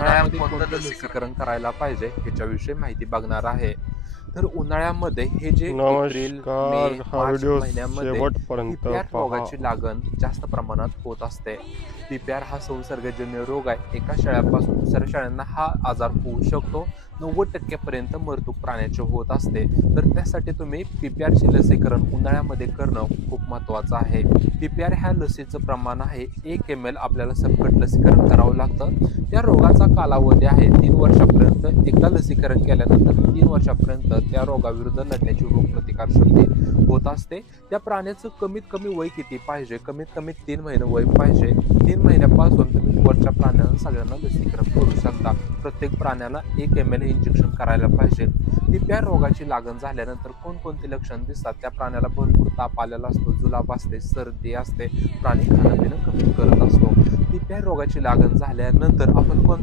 उन्हाळ्यामध्ये कोणतं लसीकरण करायला पाहिजे ह्याच्याविषयी माहिती बघणार आहे. तर उन्हाळ्यामध्ये हे जे एप्रिल, मे, नमस्कार, हा मार्च व्हिडिओ महिन्यामध्ये शेवटपर्यंत पीपीआर पहा. रोगाची लागण जास्त प्रमाणात होत असते. पीपीआर हा संसर्गजन्य रोग आहे. एका शेळ्यापासून दुसऱ्या शेळ्यांना हा आजार होऊ शकतो. 90% पर्यंत मृत्यू प्राण्याचे होत असते. तर त्यासाठी तुम्ही पीपीआरचे लसीकरण उन्हाळ्यामध्ये करणं खूप महत्त्वाचं आहे. पीपीआर ह्या लसीचं प्रमाण आहे 1 ml आपल्याला सकट लसीकरण करावं लागतं. त्या रोगाचा कालावधी आहे 3 वर्षापर्यंत. एकदा लसीकरण केल्यानंतर 3 वर्षापर्यंत त्या रोगाविरुद्ध लढण्याची रोगप्रतिकारशक्ती होत असते. त्या प्राण्याचं कमीत कमी वय किती पाहिजे? कमीत कमी 3 महिने वय पाहिजे. 3 महिन्यापासून तुम्ही वरच्या प्राण्यांना सगळ्यांना लसीकरण करू शकता. प्रत्येक प्राण्याला 1 ml इंजेक्शन करायला पाहिजे. पीपीआर रोगाची लागण झाल्यानंतर कोणकोणती लक्षणं दिसतात? त्या प्राण्याला भरपूर ताप आलेला असतो, जुलाब असते, सर्दी असते, प्राणी खाणं पिणं कमी करत असतो. पीपीआर रोगाची लागण झाल्यानंतर आपण कोणता